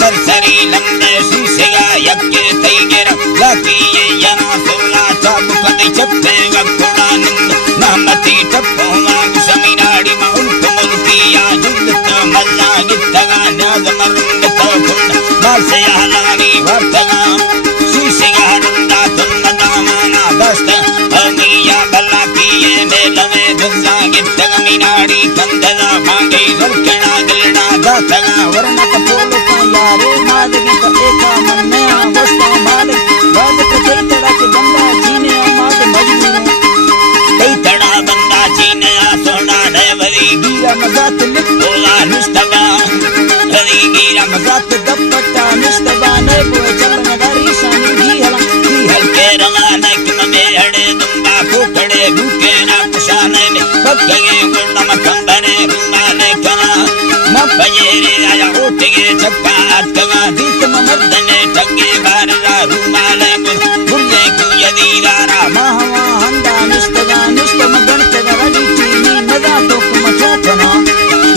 सरसरी लंबे शीशेगा यक्के तैगर लाकी ये यना सोला चाबु कदे चप्पे वक्कुड़ा निंद नामती टप्पो वाग समीनाड़ी मा उल्क मुल्किया जुगत मल्ला गित्तगा न्याज मरुंद तोकुंड बाल से आलानी वर्तगा शीशेगा रंदा तुन्नदा माना दस्त अमिया बल्ला की ये मेलवे दुल्ला गित्तगा मीनाड़ी कंदला मांगे गलकना गलना दातगा वरना कपोल यारे मादगी का एका मन नया वस्ता मालिक बाद के कई तरह के बंदा जीने माद मजबूर कई तड़ा बंदा जीने सोना देवरी गिरा मजात लिख बोला निस्तबा हरी गिरा मजात दपट्टा निस्तबा ने को चल नगरी शानी जी हल के रवाना कि में हड़े दुंबा कोकड़े भूखे ना कुशाने में पक्के गुंडा मखंबने रुमाले कना मपजेरे आया उठगे चक्का अटका दीत मर्दने टगे बाररा रुमाले गुल्ले को यदीदारा महवा हंदा निस्तगा निस्तम गणतगा रलीचीनी नदा तो कुमचोपना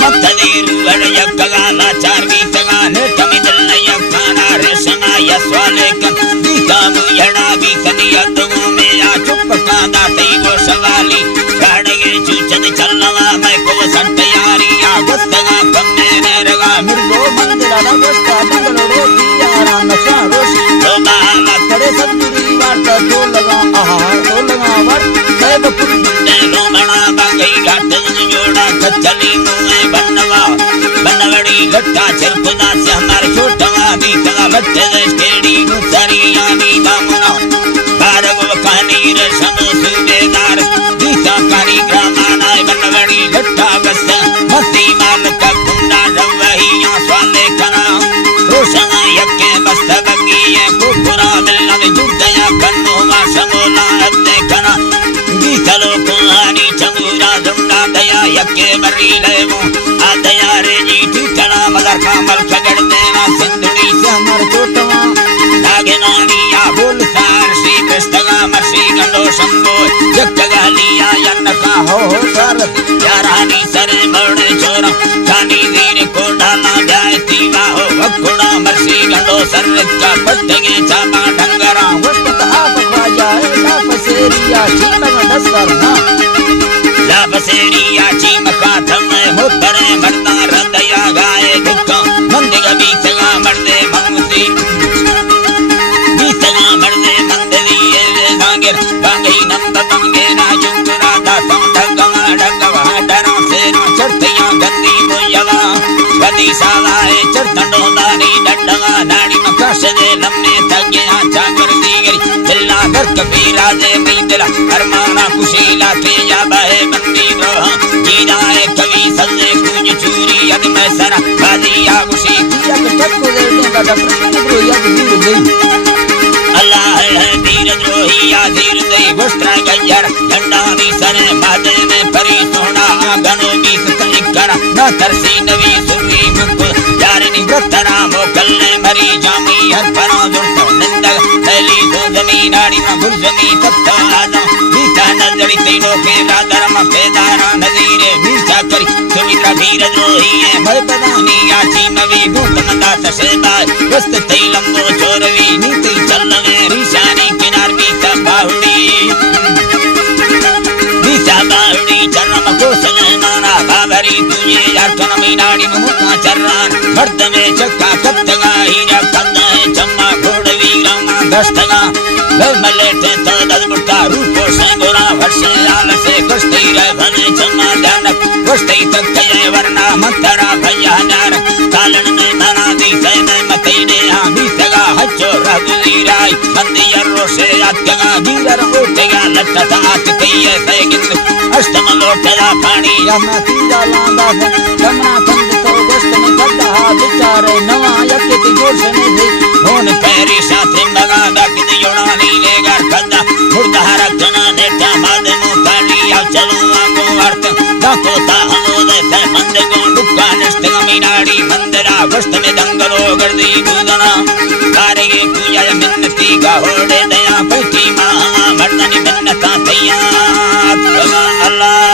मतदीर वड़ यक्का लाचार गीतगा नेटमिदल यक्काना रेशना यस्वाले कन दीता मुयड़ा बीतनी अदगो में या चुपका दाते वो सवाली गाड़गे चूचन चलवा मैं को संतयारी या गस्तगा कन्ने नेरगा मिर्गो मंदिरा रगस्ता बंगलो दियारा नशा रोश तो बाला करे सतुरी वार्ता तो लगा वर सब पुण्य लो बना बागई घाट जोड़ा कचली मुए बनवड़ी लट्टा चरपुदा से हमारे छोटवा बीतगा बच्चे स्टेडी मुसरी यानी दामना बारग वकानी रसम सूबेदार दीता कारी ग्रामाना बनवड़ी लट्टा बस मस्ती माल का कुंडा रवही या स्वाले कना रोशना यक्के बस बगी ये कुकुरा मिलना जुड़या कन्नो मा समोला अते कना गीतलो कुहानी चंगुरा दुंडा दया यक्के मरी लेवो आ दया रे जी ठिठना मदर कामल खगड़ देना सिंधुनी से हमर छोटवा लागे नानिया बोल सार श्री कृष्णगा मर्सी गंडो शंभो जगगा लिया यन्नका हो सर यारानी सरे मरणे छोरा खानी वीर को डाला जाए तीवा हो वकुड़ा मर्सी गंडो सर का पट्टगे चापा ढंगरा वस्तत आप ख्वाजा ला बसेरिया चीमक दस्तर ना ला बसेरिया चीमका थम मुतरे मरदा रदया गाए दुक्का मंदिगा बीतगा मर्दे मंगसी बीतगा मर्दे मंदरी ये गांगेर गांगई नंद मंगे ना जुंगरा दासम ढगवा ढगवा डरा से ना चढ़तिया गंदी मुयवा गदी साला है चढ़तंडो दानी डंडवा नाड़ी मकाश दे लम्ने तगे आचा कर दी गई दिल्ला घर कबीरा दे मिंदला अरमाना कुशीला ते या बहे बंदी द्रोह जीरा है कवि सल्ले कुछ चूरी यद मैं सरा बादिया कुशी किया के टक्को दे देगा दपनी ब्रो यद वीर दे अल्लाह है वीर द्रोही या धीर दे वस्त्र गंजर डंडानी सने मादे में परी सोना गनो गीत कलिकरा न तरसी नवी सुरी मुकुल यारनी व्रतरा मोकलने मरी जामी हर परा दुर्त निंदा थैली तो जमीन आड़ी में गुल जमी तत्ता आदा बीता नजरी तीनों के राधरम पेदारा नजीरे मीर्चा करी सुमित्रा धीर द्रोही है भय पदानी आची नवी भूत मदा तसेबाय वस्त तैलंगो चोरवी नीति चलवे रीशानी किनार बीता बाहुड़ी चरम कोसल नाना बाबरी तुझे यारकन मीनाड़ी मुका चर्रान मर्द में चक्का कत्तगा हीरा कंदा है चम्मा घोड़ वीरा मा दस्तगा मलेटे तो दलबुटा रूपो से गोरा वर्षे लाल से कुश्ती रे भने चम्मा ध्यानक कुश्ती तक ये वरना मंतरा भैया नार कालन में मना दी से में मतीने आमी तगा हच्चो रघुवीराय मंदियरो से अत्तगा गिरर उठेगा लट्टा तात कइए से गिंद अष्टम लोटला पानी यमना तीजा लांदा से यमना कंद तो गोश्त में गड्ढा बिचारे नवा यक्के की जोर से नहीं थी होन पैरी साथे मगादा कि योड़ा नीले घर कदा मुर्दा रखना नेटा मादे मुकाली या चलो आगो अर्थ दाको ता हनोदे से मंद गो दुक्का निष्ठ मीनाड़ी मंदिरा गोश्त में दंगलो गर्दी दूदना कारेगे पूजा मिन्नती का होड़े दया बैठी मां मर्दनी मिन्नता तैयार अल्लाह